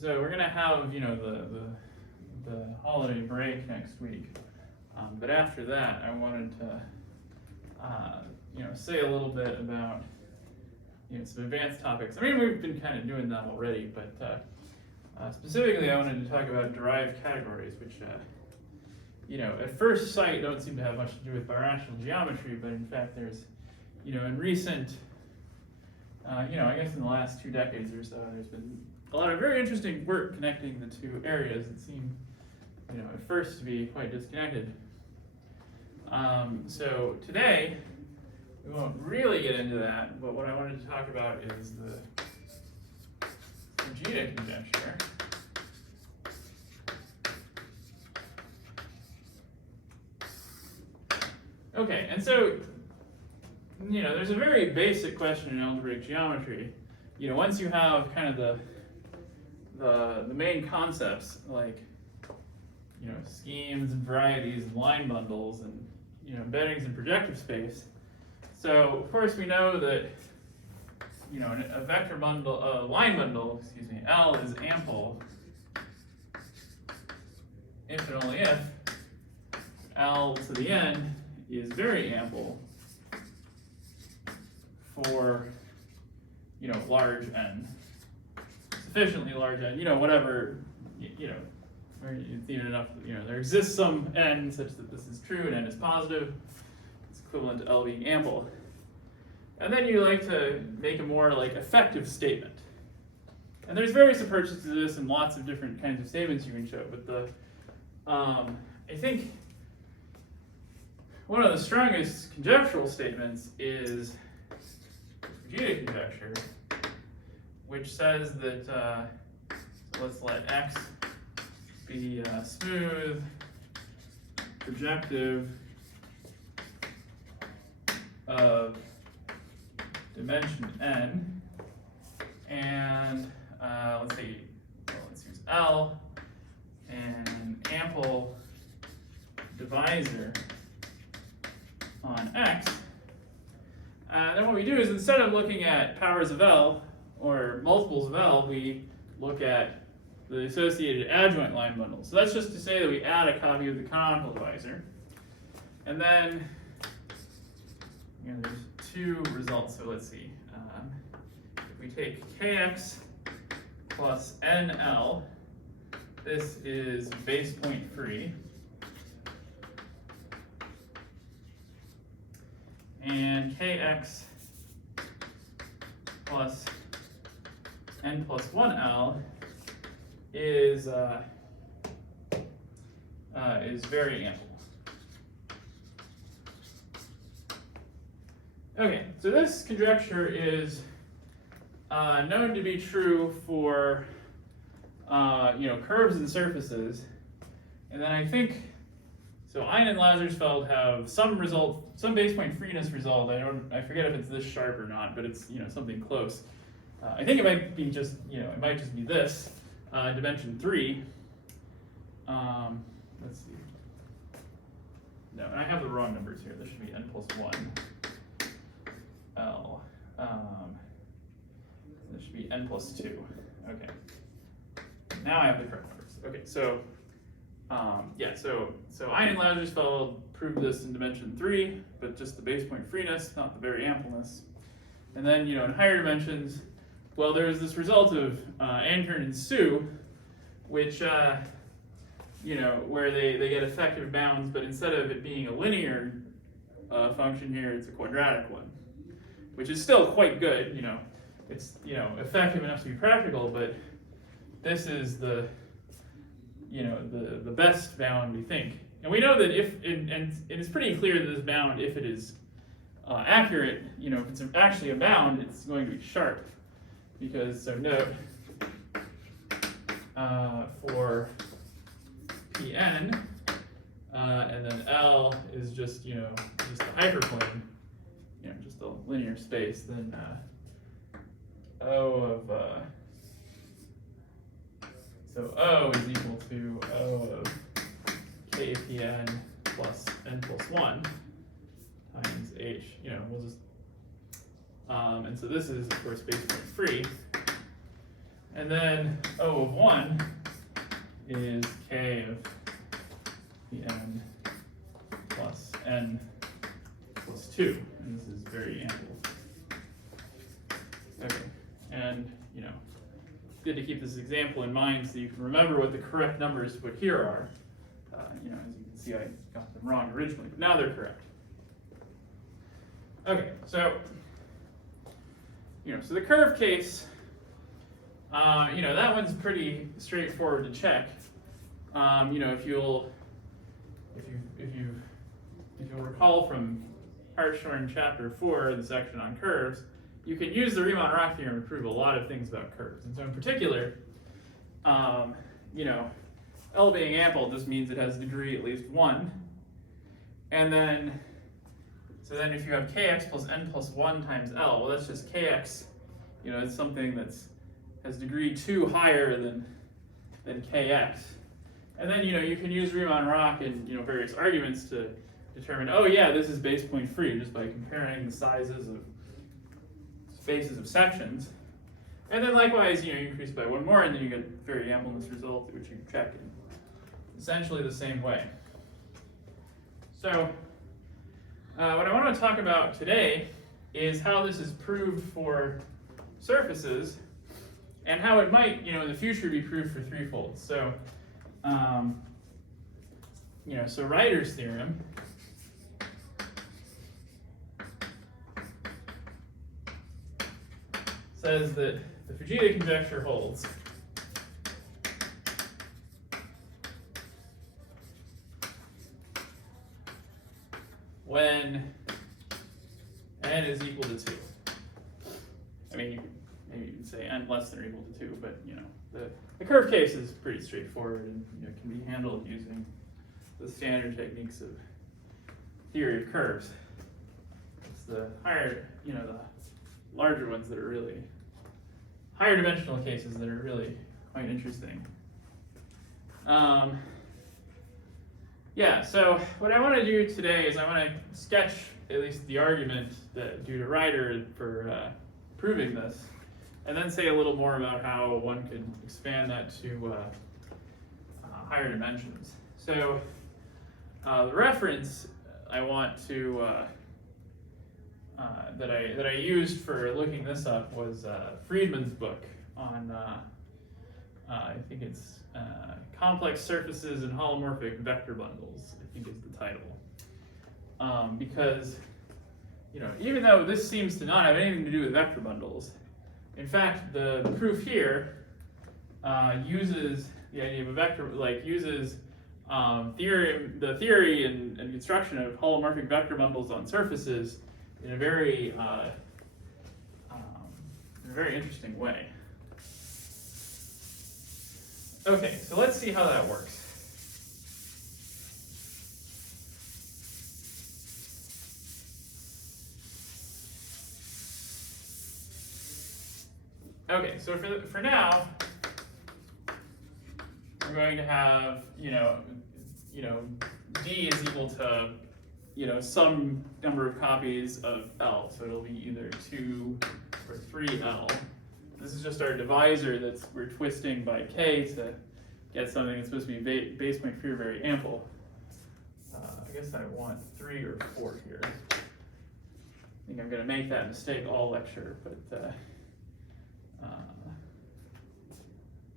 So we're going to have, the holiday break next week. But after that, I wanted to, say a little bit about, some advanced topics. I mean, we've been kind of doing that already, but specifically I wanted to talk about derived categories, which, at first sight don't seem to have much to do with birational geometry, but in fact there's, in recent, I guess in the last 2 decades or so, there's been a lot of very interesting work connecting the two areas that seem, at first to be quite disconnected. So today, we won't really get into that, but what I wanted to talk about is the Fujita conjecture. Okay, and so, there's a very basic question in algebraic geometry. Once you have kind of the main concepts like, schemes and varieties and line bundles and, embeddings in projective space. So, of course, we know that, a vector bundle, a line bundle, L is ample if and only if L to the n is very ample for, large n, sufficiently large n, whatever, it's even enough, there exists some n such that this is true and n is positive. It's equivalent to L being ample. And then you like to make a more effective statement. And there's various approaches to this and lots of different kinds of statements you can show. But I think one of the strongest conjectural statements is the Fujita conjecture, which says that, so let's let x be smooth, projective of dimension n, and let's use L, and ample divisor on x. Then what we do is, instead of looking at powers of L or multiples of L, we look at the associated adjoint line bundles. So that's just to say that we add a copy of the canonical divisor. And then there's 2 results. So let's see. If we take kx plus nl, this is base point free. And kx plus n plus 1l is very ample. Okay, so this conjecture is known to be true for curves and surfaces, and then I think so. Ein and Lazarsfeld have some base point freeness result. I forget if it's this sharp or not, but it's something close. I think it might be just it might just be this dimension 3. Let's see. No, I have the wrong numbers here. This should be n plus 1 L. This should be n plus 2. Okay. Now I have the correct numbers. Okay, so so Ein and Lazarsfeld proved this in dimension 3, but just the base point freeness, not the very ampleness. And then in higher dimensions, well, there's this result of Ankern and Su, which where they get effective bounds, but instead of it being a linear function here, it's a quadratic one, which is still quite good. It's effective enough to be practical, but this is the best bound, we think. And we know that and it is pretty clear that this bound, if it is accurate, if it's actually a bound, it's going to be sharp. Because, so note, for Pn, and then L is just, just a hyperplane, just a linear space, then O of, so O is equal to O of Kpn plus n plus 1 times H, we'll just, and so this is, of course, base point free. And then O of 1 is k of the n plus n plus 2. And this is very ample. Okay, and good to keep this example in mind so you can remember what the correct numbers to put here are. As you can see, I got them wrong originally, but now they're correct. Okay, so so the curve case, that one's pretty straightforward to check. If you'll recall from Hartshorne chapter 4, the section on curves, you can use the Riemann-Roch theorem to prove a lot of things about curves. And so in particular, L being ample just means it has degree at least 1. And then, so then if you have kx plus n plus 1 times L, well, that's just kx, it's something has degree 2 higher than kx. And then, you can use Riemann-Roch and, various arguments to determine, oh yeah, this is base point free, just by comparing the sizes of spaces of sections. And then likewise, you increase by 1 more, and then you get very ampleness result, which you can check in essentially the same way. So what I want to talk about today is how this is proved for surfaces, and how it might, in the future be proved for threefolds. So, so Reiter's theorem says that the Fujita conjecture holds when n is equal to 2. I mean, maybe you can say n less than or equal to 2, but the curve case is pretty straightforward and can be handled using the standard techniques of theory of curves. It's the higher, the larger ones that are really higher dimensional cases that are really quite interesting. So what I want to do today is I want to sketch at least the argument that due to Reiter for proving this, and then say a little more about how one could expand that to higher dimensions. So the reference I want to that I used for looking this up was Friedman's book on I think it's complex surfaces and holomorphic vector bundles, I think is the title. Because even though this seems to not have anything to do with vector bundles, in fact the proof here uses the idea of a vector, uses the theory and construction of holomorphic vector bundles on surfaces in a very interesting way. Okay, so let's see how that works. Okay, so for now, we're going to have D is equal to some number of copies of L, so it'll be either 2 or 3L. This is just our divisor we're twisting by K to get something that's supposed to be base point free or very ample. I guess I want 3 or 4 here. I think I'm going to make that mistake all lecture, but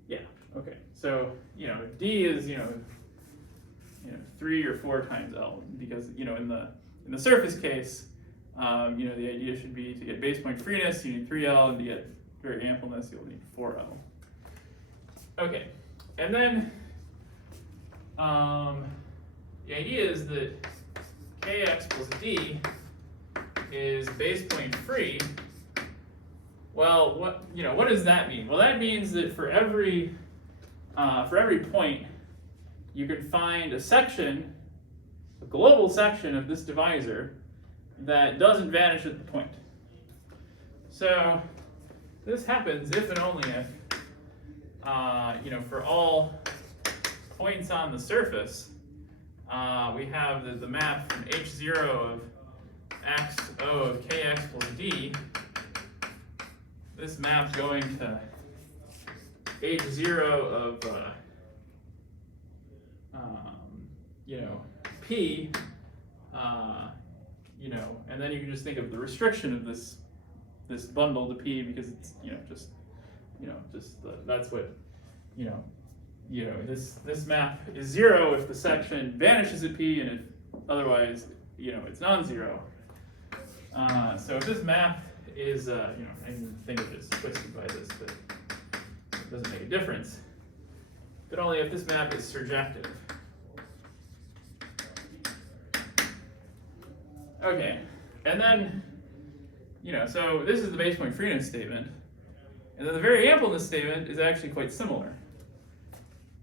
yeah, okay. So D is 3 or 4 times L, because in the surface case, the idea should be to get base point freeness you need 3L, and to get very ampleness you'll need 4L. Okay, and then the idea is that Kx plus D is base point free. Well, what does that mean? Well, that means that for every point, you can find a section, a global section of this divisor that doesn't vanish at the point. So this happens if and only if, for all points on the surface, we have the map from H0 of XO of Kx plus D. This map's going to h0 of you know, p, you know, and then you can just think of the restriction of this bundle to p, because it's, you know, just that's what, you know, this map is 0 if the section vanishes at p, and if otherwise, you know, it's non-zero. So if this map is, you know, I can think of it as twisted by this, but it doesn't make a difference. But only if this map is surjective. Okay, and then, you know, so this is the base point freeness statement, and then the very ampleness statement is actually quite similar.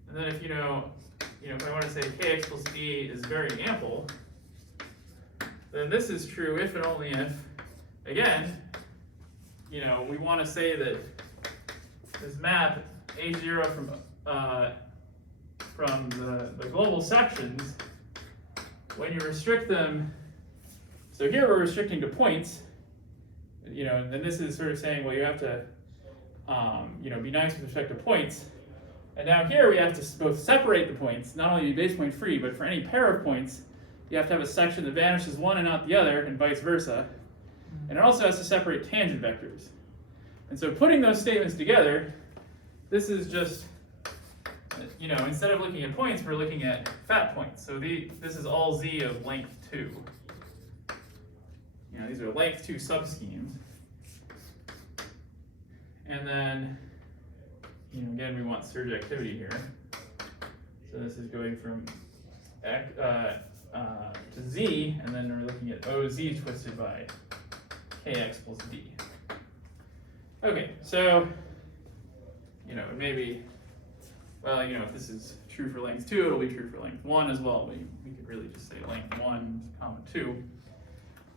And then if, you know, if I want to say kx plus d is very ample, then this is true if and only if, again, you know, we want to say that this map A0 from the global sections, when you restrict them, so here we're restricting to points, you know, and then this is sort of saying, well, you have to, you know, be nice with respect to points. And now here we have to both separate the points, not only be base point free, but for any pair of points, you have to have a section that vanishes one and not the other, and vice versa. And it also has to separate tangent vectors. And so putting those statements together, this is just, you know, instead of looking at points, we're looking at fat points. So this is all z of length 2. You know, these are length 2 subschemes. And then, you know, again, we want surjectivity here. So this is going from to z, and then we're looking at OZ twisted by kx plus d. Okay, so, you know, maybe, well, you know, if this is true for length 2, it'll be true for length 1 as well. We could really just say length 1, comma 2.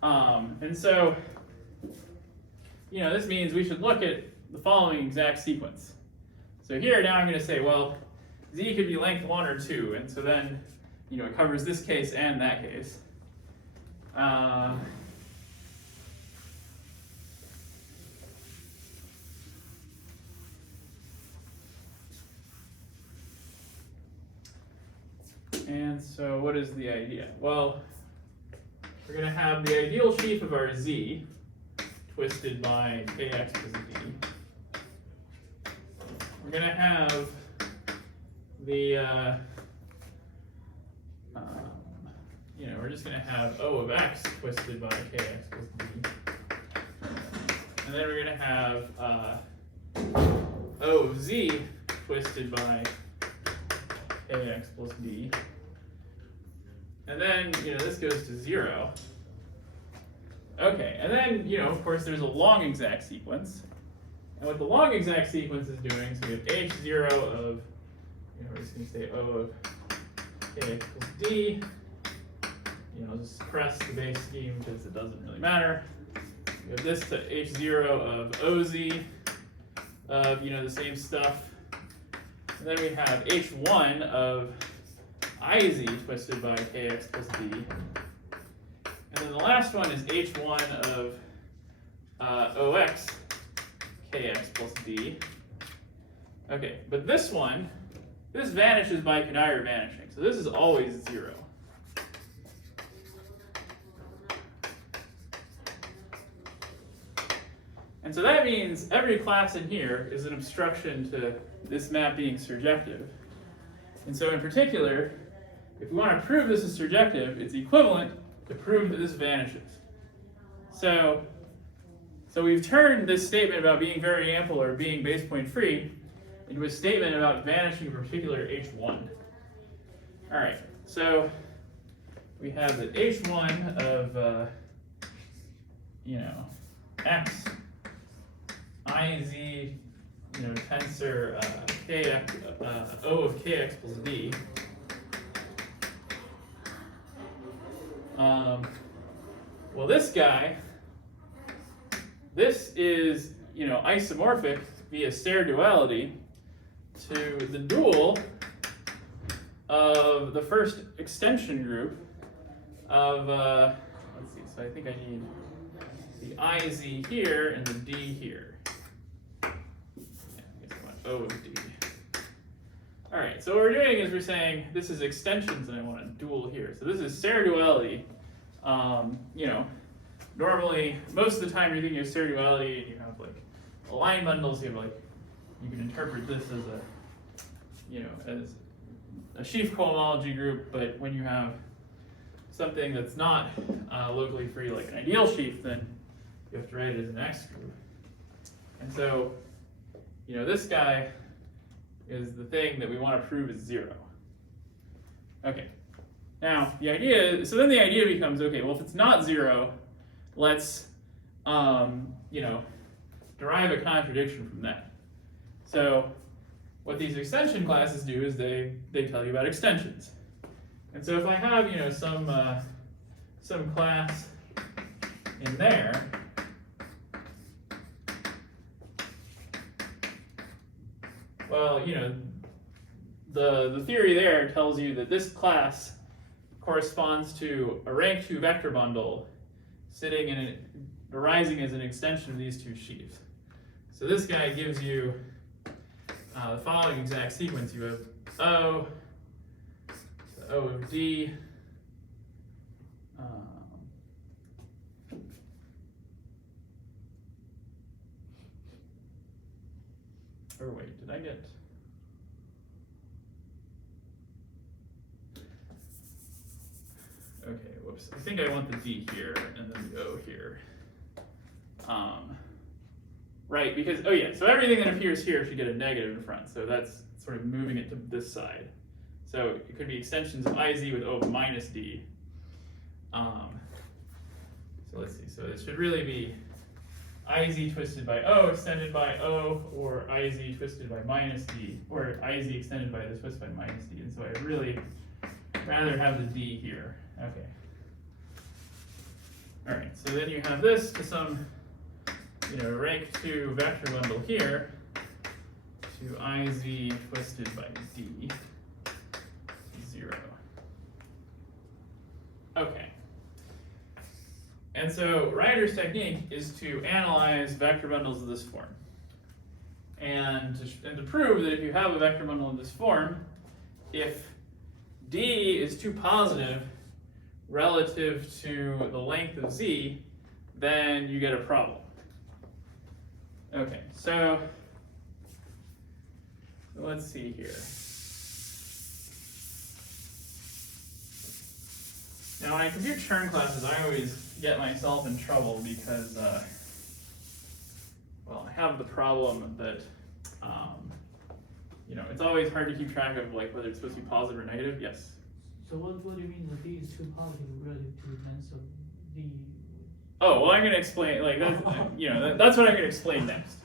And so, you know, this means we should look at the following exact sequence. So here, now I'm going to say, well, z could be length 1 or 2, and so then, you know, it covers this case and that case. And so what is the idea? Well, we're going to have the ideal sheaf of our z twisted by kx plus d. We're going to have the, you know, we're just going to have O of x twisted by kx plus d. And then we're going to have O of z twisted by kx plus d. And then, you know, this goes to 0. Okay, and then, you know, of course, there's a long exact sequence. And what the long exact sequence is doing, so we have h0 of, you know, we're just going to say O of kx plus d. You know, I'll just suppress the base scheme because it doesn't really matter. We have this to h0 of OZ of, you know, the same stuff. And then we have h1 of IZ twisted by kx plus d. And then the last one is h1 of OX kx plus d. Okay, but this one, this vanishes by Kadeyer vanishing. So this is always 0. And so that means every class in here is an obstruction to this map being surjective. And so in particular, if we want to prove this is surjective, it's equivalent to prove that this vanishes. So we've turned this statement about being very ample or being base point free into a statement about vanishing a particular h1. All right, so we have that h1 of, you know, x, iz, you know, tensor kx, O of kx plus d. Well, this guy, this is, you know, isomorphic via Serre duality to the dual of the first extension group of, let's see, so I think I need the iz here and the d here. Yeah, I guess I want O of d. right, so what we're doing is we're saying this is extensions and I want a dual here. So this is Serre duality. You know, normally, most of the time you're thinking of Serre duality and you have like line bundles, you have like, you can interpret this as a, you know, as a sheaf cohomology group, but when you have something that's not locally free, like an ideal sheaf, then you have to write it as an X group. And so, you know, this guy is the thing that we want to prove is 0. Okay. Now, the idea, so then the idea becomes, okay, well, if it's not 0, let's, you know, derive a contradiction from that. So what these extension classes do is they tell you about extensions. And so if I have, you know, some class in there, well, you know, the theory there tells you that this class corresponds to a rank 2 vector bundle sitting in an, arising as an extension of these two sheaves. So this guy gives you the following exact sequence. You have O, the O of D, or wait, did I get? Okay, whoops. I think I want the D here and then the O here. Right, because, oh yeah, so everything that appears here should get a negative in front, so that's sort of moving it to this side. So it could be extensions of IZ with O of minus D. So let's see, so it should really be IZ twisted by O extended by O, or IZ twisted by minus D, or IZ extended by the twist by minus D, and so I'd really rather have the D here. Okay. All right, so then you have this to some, you know, rank 2 vector bundle here to IZ twisted by D, 0. Okay. And so Ryder's technique is to analyze vector bundles of this form. And to prove that if you have a vector bundle in this form, if D is too positive relative to the length of Z, then you get a problem. Okay, so let's see here. Now, when I compute Chern classes, I always get myself in trouble because, well, I have the problem that, you know, it's always hard to keep track of like whether it's supposed to be positive or negative. Yes? So what do you mean that D is too positive relative to the length of D? Oh, well, I'm going to explain, like, that's, you know, that's what I'm going to explain next.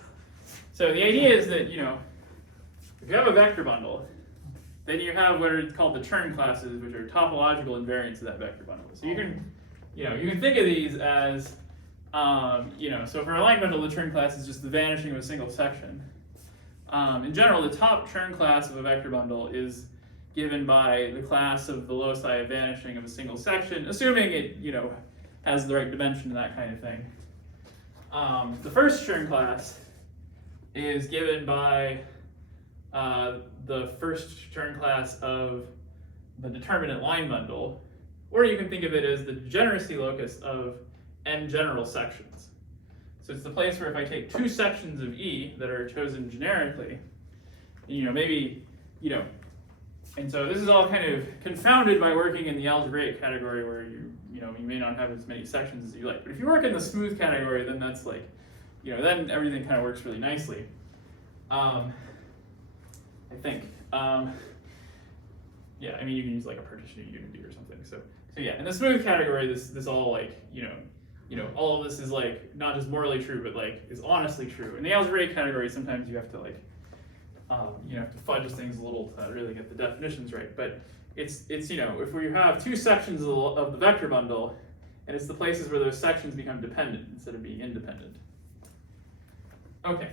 So the idea is that, you know, if you have a vector bundle, then you have what are called the Chern classes, which are topological invariants of that vector bundle. So you can, you know, you can think of these as, you know, so for a line bundle, the Chern class is just the vanishing of a single section. In general, the top Chern class of a vector bundle is given by the class of the loci of vanishing of a single section, assuming it, you know, has the right dimension and that kind of thing. The first Chern class is given by the first Chern class of the determinant line bundle, or you can think of it as the degeneracy locus of n general sections. So it's the place where if I take two sections of E that are chosen generically, you know, maybe, you know, and so this is all kind of confounded by working in the algebraic category where you know, you may not have as many sections as you like. But if you work in the smooth category, then that's like, you know, then everything kind of works really nicely. I think. Yeah, I mean, you can use like a partitioning unity or something. So yeah, in the smooth category, this all like, you know, all of this is like not just morally true, but like is honestly true. In the algebraic category, sometimes you have to like, you have to fudge things a little to really get the definitions right. But it's you know, if we have two sections of the vector bundle, and it's the places where those sections become dependent instead of being independent. Okay,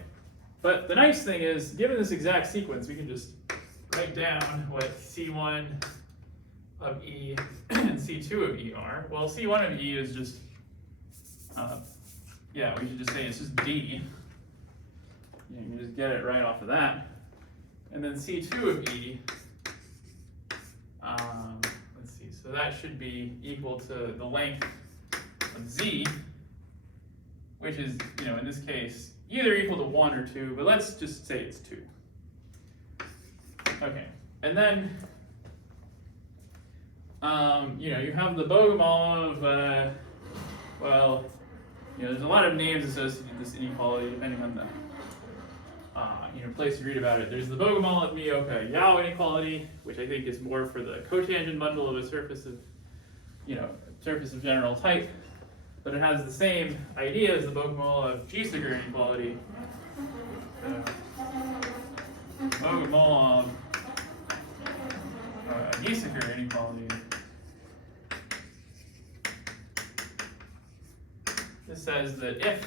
but the nice thing is, given this exact sequence, we can just write down what C1 of E and C2 of E are. Well, C1 of E is just, yeah, we should just say it's just D. You can just get it right off of that. And then C2 of E So that should be equal to the length of Z, which is, in this case, either equal to 1 or 2, but let's just say it's 2. Okay, and then, you have the Bogomolov, there's a lot of names associated with this inequality depending on the, place you read about it. There's the Bogomolov-Miyoka-Yau inequality, which I think is more for the cotangent bundle of a surface of, surface of general type, but it has the same idea as the Bogomolov-Giesiger inequality. Bogomolov-Giesiger inequality. This says that if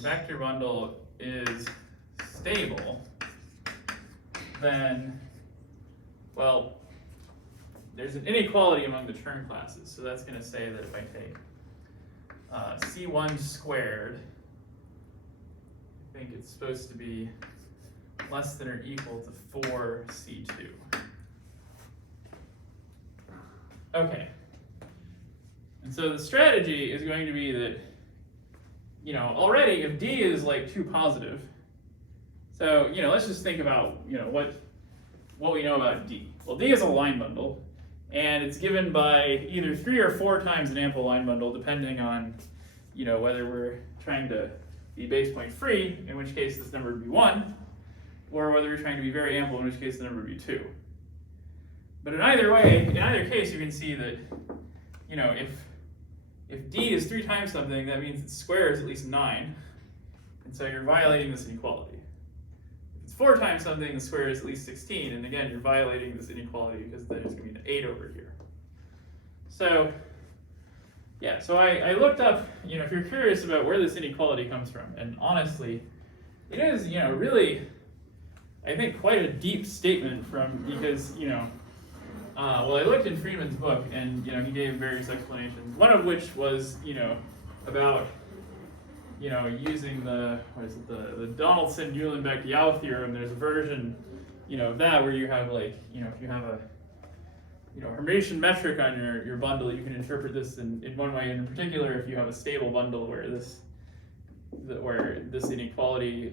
the vector bundle is stable, then, there's an inequality among the term classes. So that's going to say that if I take C1 squared, I think it's supposed to be less than or equal to 4C2. Okay. And so the strategy is going to be that, already if D is like 2 positive, so, let's just think about, what we know about D. Well, D is a line bundle, and it's given by either 3 or 4 times an ample line bundle, depending on, whether we're trying to be base point free, in which case this number would be 1, or whether we're trying to be very ample, in which case the number would be 2. But in either case, you can see that, if D is 3 times something, that means its square is at least 9, and so you're violating this inequality. If it's 4 times something, the square is at least 16, and again, you're violating this inequality because there's going to be an 8 over here. So, yeah, so I looked up, if you're curious about where this inequality comes from, and honestly, it is, really, I think, quite a deep statement because, I looked in Friedman's book, and he gave various explanations. One of which was, about, using the Donaldson-Uhlenbeck-Yau theorem. There's a version, of that where you have if you have a, Hermitian metric on your bundle, you can interpret this in one way. And in particular, if you have a stable bundle where this inequality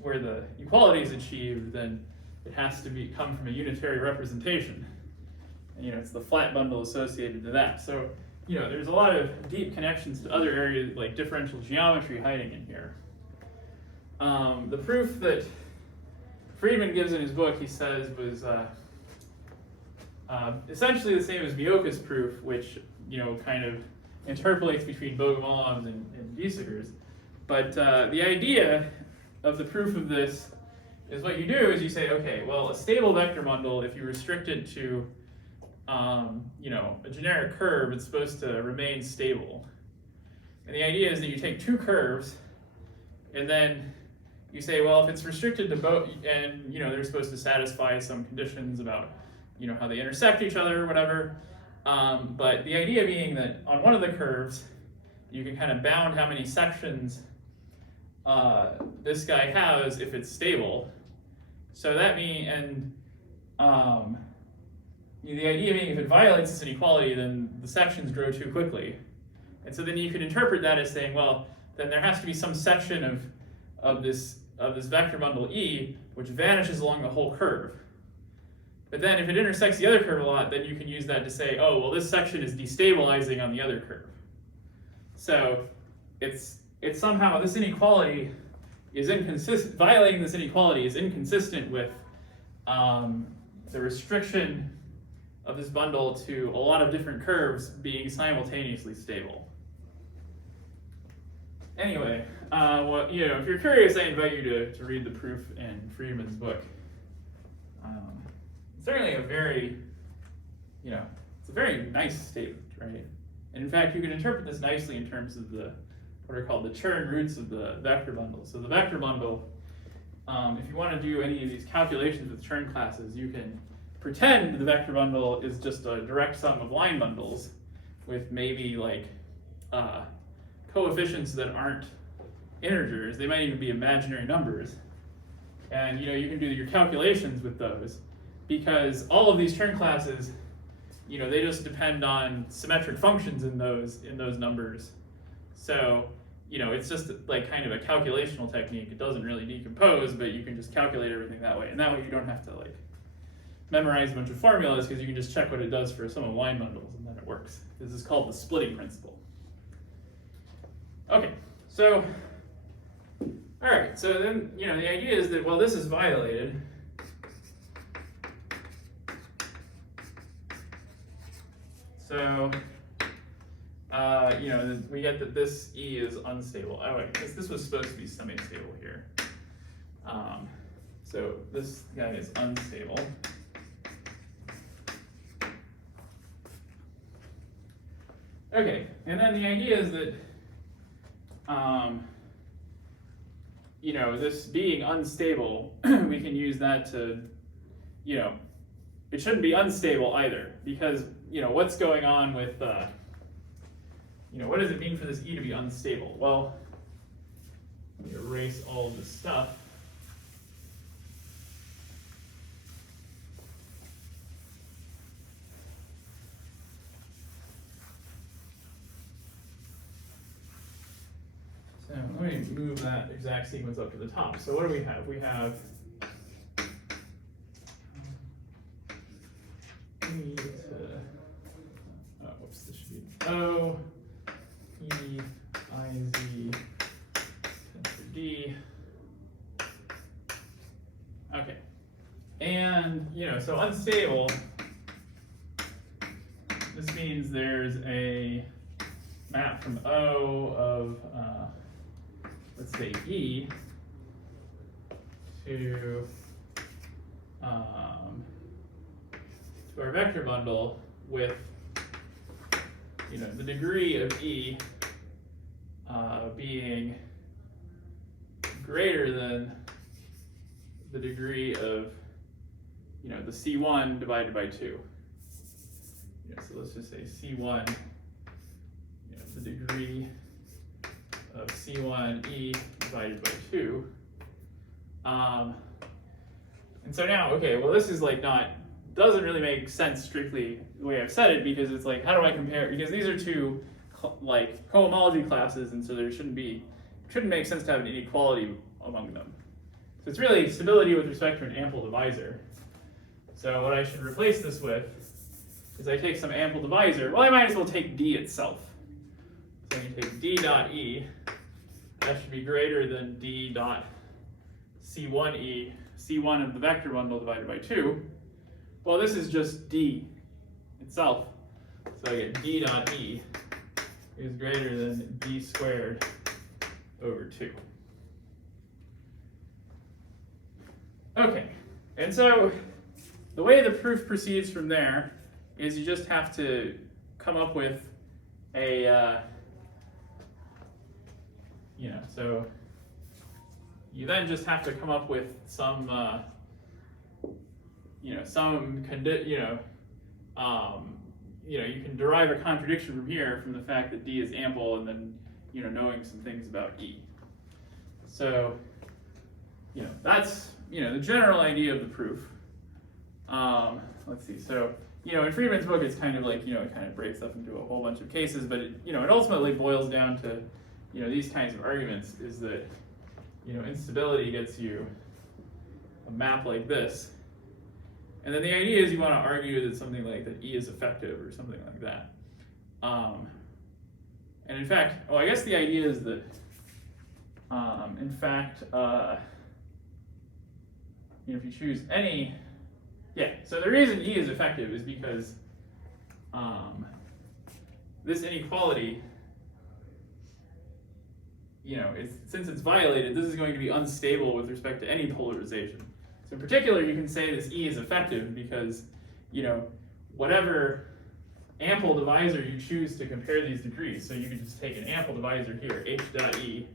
where the equality is achieved, then it has to come from a unitary representation. It's the flat bundle associated to that. So, there's a lot of deep connections to other areas like differential geometry hiding in here. The proof that Friedman gives in his book, he says, was essentially the same as Miyoka's proof, which, kind of interpolates between Bogomolov's and Giesigers. But the idea of the proof of this is what you do is you say, okay, well, a stable vector bundle, if you restrict it to a generic curve, it's supposed to remain stable. And the idea is that you take 2 curves, and then you say, well, if it's restricted to both, and they're supposed to satisfy some conditions about how they intersect each other or whatever. But the idea being that on one of the curves, you can kind of bound how many sections this guy has if it's stable. So that means, the idea being if it violates this inequality, then the sections grow too quickly. And so then you could interpret that as saying, well, then there has to be some section of this vector bundle E which vanishes along the whole curve. But then if it intersects the other curve a lot, then you can use that to say, oh, well, this section is destabilizing on the other curve. So it's somehow, this inequality is inconsistent, violating this inequality is inconsistent with the restriction of this bundle to a lot of different curves being simultaneously stable. Anyway, if you're curious, I invite you to read the proof in Friedman's book. It's certainly a very, it's a very nice statement, right? And in fact, you can interpret this nicely in terms of what are called the Chern roots of the vector bundle. So the vector bundle, if you want to do any of these calculations with Chern classes, you can pretend the vector bundle is just a direct sum of line bundles with maybe coefficients that aren't integers. They might even be imaginary numbers. And you can do your calculations with those. because all of these term classes, you know, they just depend on symmetric functions in those numbers. So, you know, it's just like kind of a calculational technique. It doesn't really decompose, but you can just calculate everything that way. And that way you don't have to like memorize a bunch of formulas, because you can just check what it does for some of the line bundles and then it works. This is called the splitting principle. Okay, so, all right, so then, you know, the idea is that, well, this is violated. So, you know, we get that this E is unstable. Oh, wait, this was supposed to be semi-stable here. So this guy is unstable. Okay, and then the idea is that, you know, this being unstable, we can use that to, you know, it shouldn't be unstable either, because, you know, what's going on with, you know, what does it mean for this E to be unstable? Well, let me erase all of this stuff. So let me move that exact sequence up to the top. So what do we have? We have whoops, this should be O, E, I, Z, tensor D. Okay. And, you know, so unstable, this means there's a map from O of, let's say, E to our vector bundle with, you know, the degree of E being greater than the degree of, you know, the C1 divided by 2. Yeah, so let's just say C1, you know, the degree of C1E divided by 2. And so now, okay, well, this is like doesn't really make sense strictly the way I've said it, because it's like, how do I compare? Because these are two like cohomology classes, and so there shouldn't make sense to have an inequality among them. So it's really stability with respect to an ample divisor. So what I should replace this with is I take some ample divisor. Well, I might as well take D itself. So you take D dot E, that should be greater than D dot C1E, C1 of the vector bundle divided by 2. Well, this is just D itself. So I get D dot E is greater than D squared over 2. Okay, and so the way the proof proceeds from there is you just have to come up with a, you know, so you then just have to come up with some, you know, you can derive a contradiction from here from the fact that D is ample, and then, you know, knowing some things about E. So, you know, that's, you know, the general idea of the proof. Let's see, so, you know, in Friedman's book, it's kind of like, you know, it kind of breaks up into a whole bunch of cases, but it, you know, it ultimately boils down to, you know, these kinds of arguments is that, you know, instability gets you a map like this. And then the idea is you want to argue that something like that E is effective or something like that. And in fact, I guess the idea is that, in fact, you know, if you choose any, so the reason E is effective is because this inequality, you know, since it's violated, this is going to be unstable with respect to any polarization. So in particular, you can say this E is effective because, you know, whatever ample divisor you choose to compare these degrees, so you can just take an ample divisor here, H dot E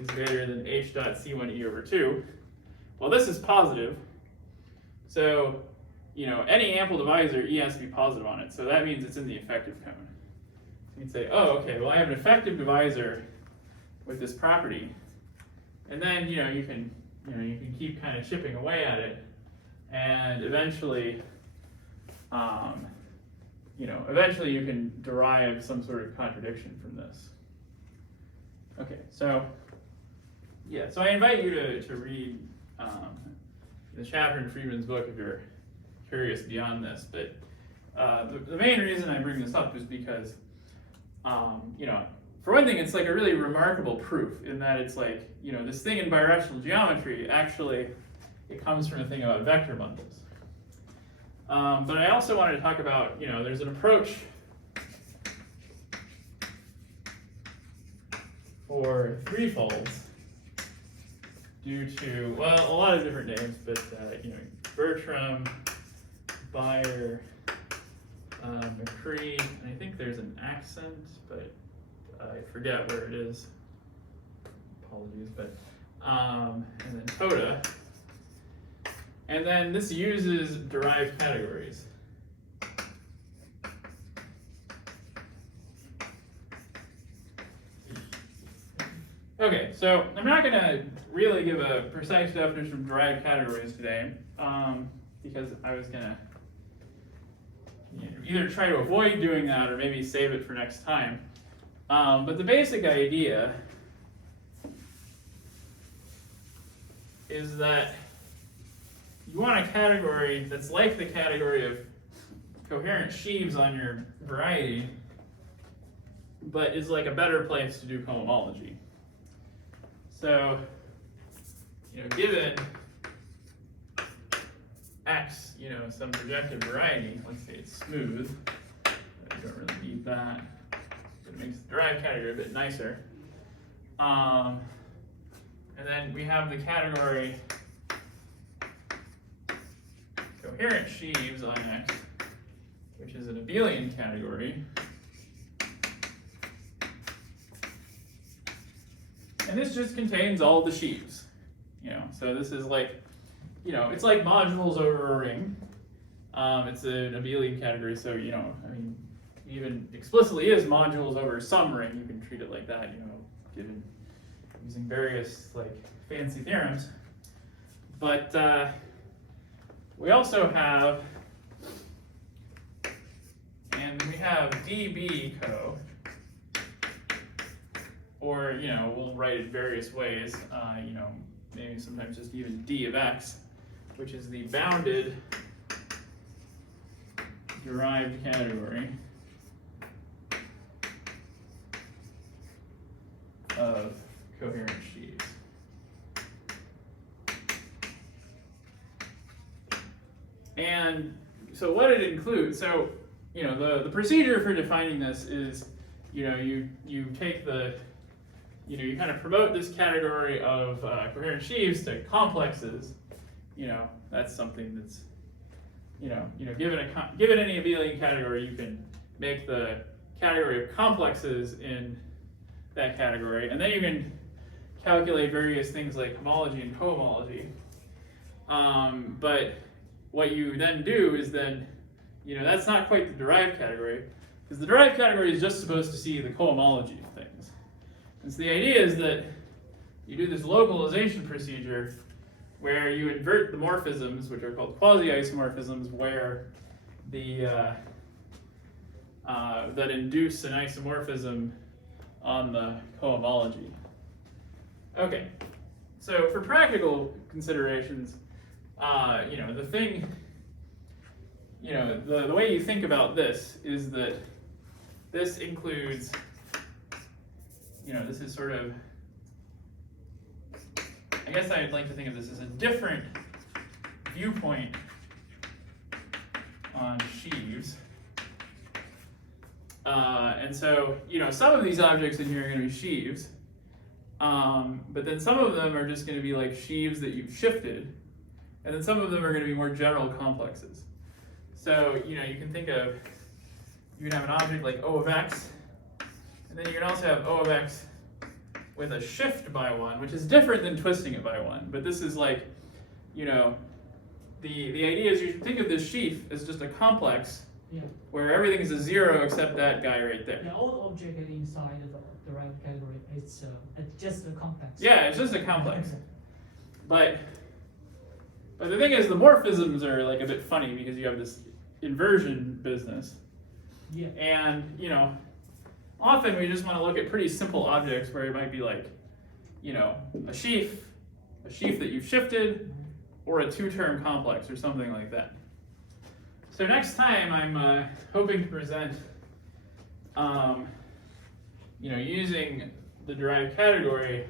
is greater than H dot C1E over 2. Well, this is positive, so, you know, any ample divisor, E has to be positive on it, so that means it's in the effective cone. You can say, oh, okay, well, I have an effective divisor with this property, and then, you can keep kind of chipping away at it and eventually, eventually you can derive some sort of contradiction from this. Okay, so yeah, so I invite you to read the chapter in Friedman's book if you're curious beyond this. But the main reason I bring this up is because, for one thing, it's like a really remarkable proof in that it's like, this thing in birational geometry, actually, it comes from a thing about vector bundles. But I also wanted to talk about, there's an approach for threefolds due to, well, a lot of different names, but, Bertram, Bayer, McCree, and I think there's an accent, but I forget where it is. Apologies, but, and then Toda. And then this uses derived categories. Okay, so I'm not going to really give a precise definition of derived categories today, because I was going to either try to avoid doing that or maybe save it for next time. But the basic idea is that you want a category that's like the category of coherent sheaves on your variety, but is like a better place to do cohomology. So, given X, some projected variety, let's say it's smooth, I don't really need that, it makes the derived category a bit nicer. And then we have the category coherent sheaves on X, which is an abelian category. And this just contains all the sheaves. So this is like, it's like modules over a ring. It's an abelian category, so even explicitly is modules over some ring. You can treat it like that, given using various fancy theorems. But we also have, and we have DB co, or we'll write it various ways. Maybe sometimes just even D of X, which is the bounded derived category of coherent sheaves. And so what it includes, so the procedure for defining this is, you take the, you kind of promote this category of coherent sheaves to complexes. That's something that's, given any abelian category, you can make the category of complexes in that category, and then you can calculate various things like homology and cohomology. But what you then do is then, that's not quite the derived category, because the derived category is just supposed to see the cohomology of things. And so the idea is that you do this localization procedure where you invert the morphisms, which are called quasi-isomorphisms, where the that induce an isomorphism on the cohomology. Okay, so for practical considerations, the thing, the way you think about this is that this includes, this is sort of, I guess I'd like to think of this as a different viewpoint on sheaves. And so, some of these objects in here are going to be sheaves, but then some of them are just going to be like sheaves that you've shifted, and then some of them are going to be more general complexes. So, you can think of, you can have an object like O of X, and then you can also have O of X with a shift by one, which is different than twisting it by one. But this is like, the idea is you should think of this sheaf as just a complex, where everything is a zero except that guy right there. Yeah, all the objects inside of the derived category, it's just a complex. Yeah, it's just a complex. But But the thing is, the morphisms are like a bit funny because you have this inversion business. Yeah. And, often we just want to look at pretty simple objects where it might be like, a sheaf that you've shifted, or a two-term complex or something like that. So next time I'm hoping to present, using the derived category,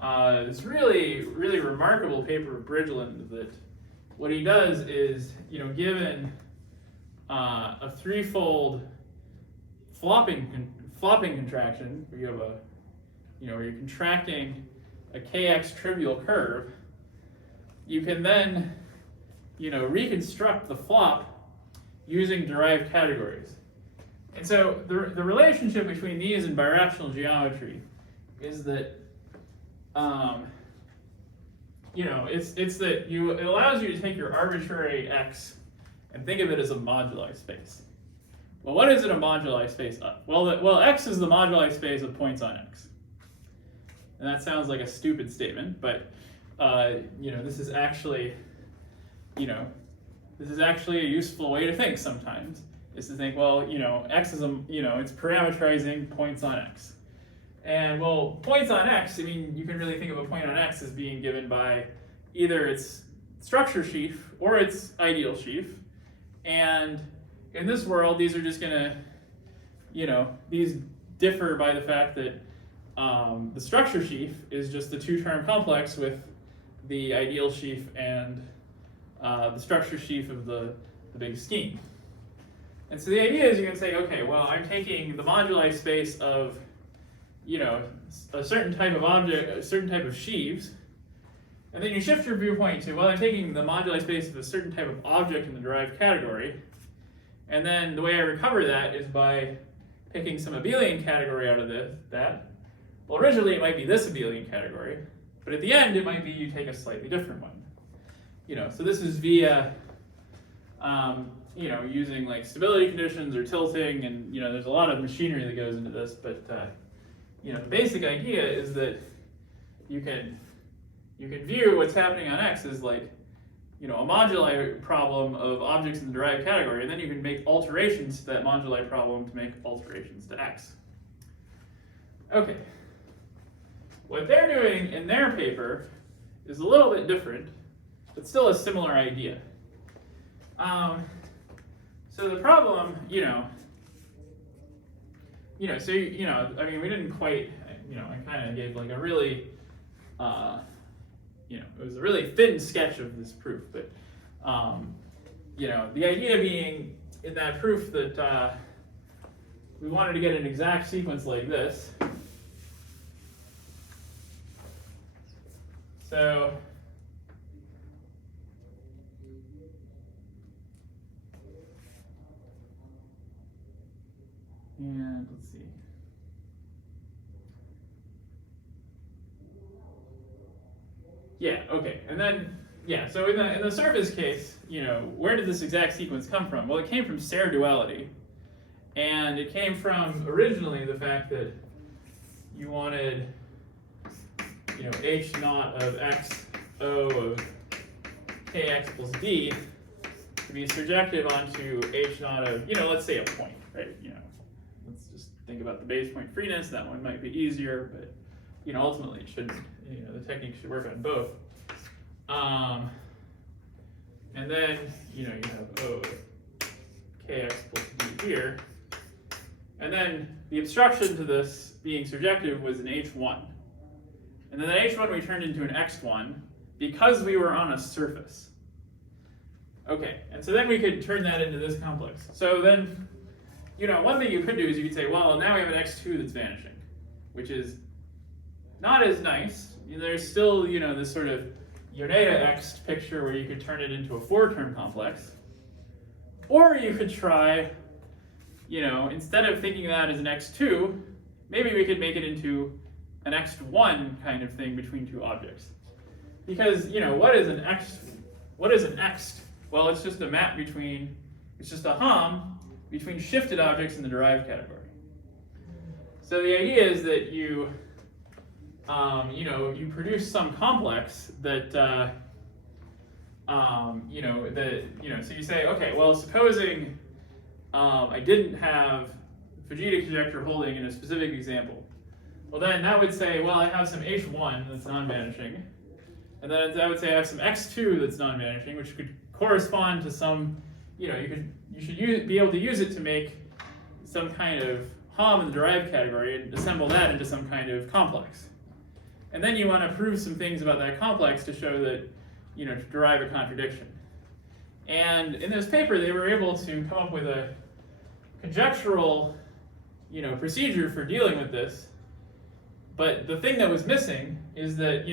this really, really remarkable paper of Bridgeland that what he does is, given a threefold flopping contraction, where you have where you're contracting a kx trivial curve, you can then, reconstruct the flop using derived categories. And so the relationship between these and birational geometry is that, it's that it allows you to take your arbitrary x and think of it as a moduli space. Well, what is it a moduli space of? Well, x is the moduli space of points on x. And that sounds like a stupid statement, but this is actually, a useful way to think sometimes. Is to think, well, x is it's parameterizing points on x. And well, points on x, you can really think of a point on x as being given by either its structure sheaf or its ideal sheaf. And in this world, these are just gonna, these differ by the fact that the structure sheaf is just the two-term complex with the ideal sheaf and the structure sheaf of the big scheme. And so the idea is you can say, okay, well, I'm taking the moduli space of, a certain type of object, a certain type of sheaves, and then you shift your viewpoint to, well, I'm taking the moduli space of a certain type of object in the derived category, and then the way I recover that is by picking some abelian category out of that. Well, originally it might be this abelian category, but at the end it might be you take a slightly different one. So this is via, using like stability conditions or tilting, and there's a lot of machinery that goes into this, but the basic idea is that you can view what's happening on X as like, a moduli problem of objects in the derived category, and then you can make alterations to that moduli problem to make alterations to X. Okay. What they're doing in their paper is a little bit different, but still a similar idea. So the problem, we didn't quite, I kind of gave like a really, it was a really thin sketch of this proof, but, the idea being in that proof that we wanted to get an exact sequence like this. So, and let's see. Yeah, okay. And then, so in the surface case, where did this exact sequence come from? Well, it came from Serre duality. And it came from originally the fact that you wanted, h naught of x o of kx plus d to be surjective onto h naught of, let's say a point, right? Let's just think about the base point freeness. That one might be easier, but ultimately it shouldn't. The technique should work on both. And then you have O of kx plus d here, and then the obstruction to this being surjective was an h1, and then the h1 we turned into an x1 because we were on a surface. Okay, and so then we could turn that into this complex. So then, one thing you could do is you could say, well, now we have an x2 that's vanishing, which is not as nice. There's still, this sort of Yoneda X picture where you could turn it into a 4-term complex. Or you could try, instead of thinking of that as an x2, maybe we could make it into an x1 kind of thing between two objects. Because, what is an x? Well, it's just a map between, it's just a hom between shifted objects in the derived category. So the idea is that you produce some complex that, so you say, okay, well, supposing I didn't have Fujita conjecture holding in a specific example. Well, then that would say, well, I have some H1 that's non-vanishing, and then that would say I have some X2 that's non-vanishing, which could correspond to some, you should be able to use it to make some kind of Hom in the derived category and assemble that into some kind of complex. And then you want to prove some things about that complex to show that, to derive a contradiction. And in this paper, they were able to come up with a conjectural, procedure for dealing with this. But the thing that was missing is that,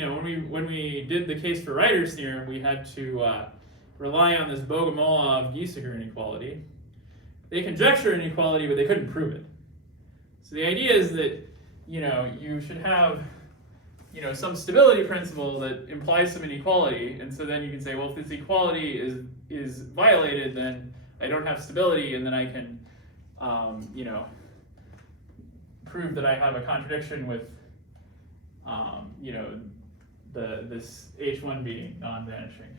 when we did the case for Reiter's theorem, we had to rely on this Bogomolov-Giesinger inequality. They conjectured an inequality, but they couldn't prove it. So the idea is that, you should have, some stability principle that implies some inequality, and so then you can say, well, if this equality is violated, then I don't have stability, and then I can, prove that I have a contradiction with, this H1 being non-vanishing.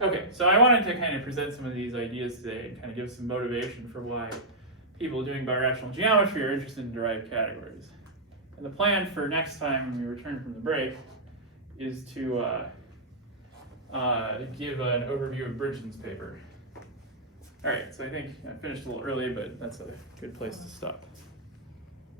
Okay, so I wanted to kind of present some of these ideas today and kind of give some motivation for why people doing birational geometry are interested in derived categories. And the plan for next time when we return from the break is to give an overview of Bridgen's paper. All right, so I think I finished a little early, but that's a good place to stop.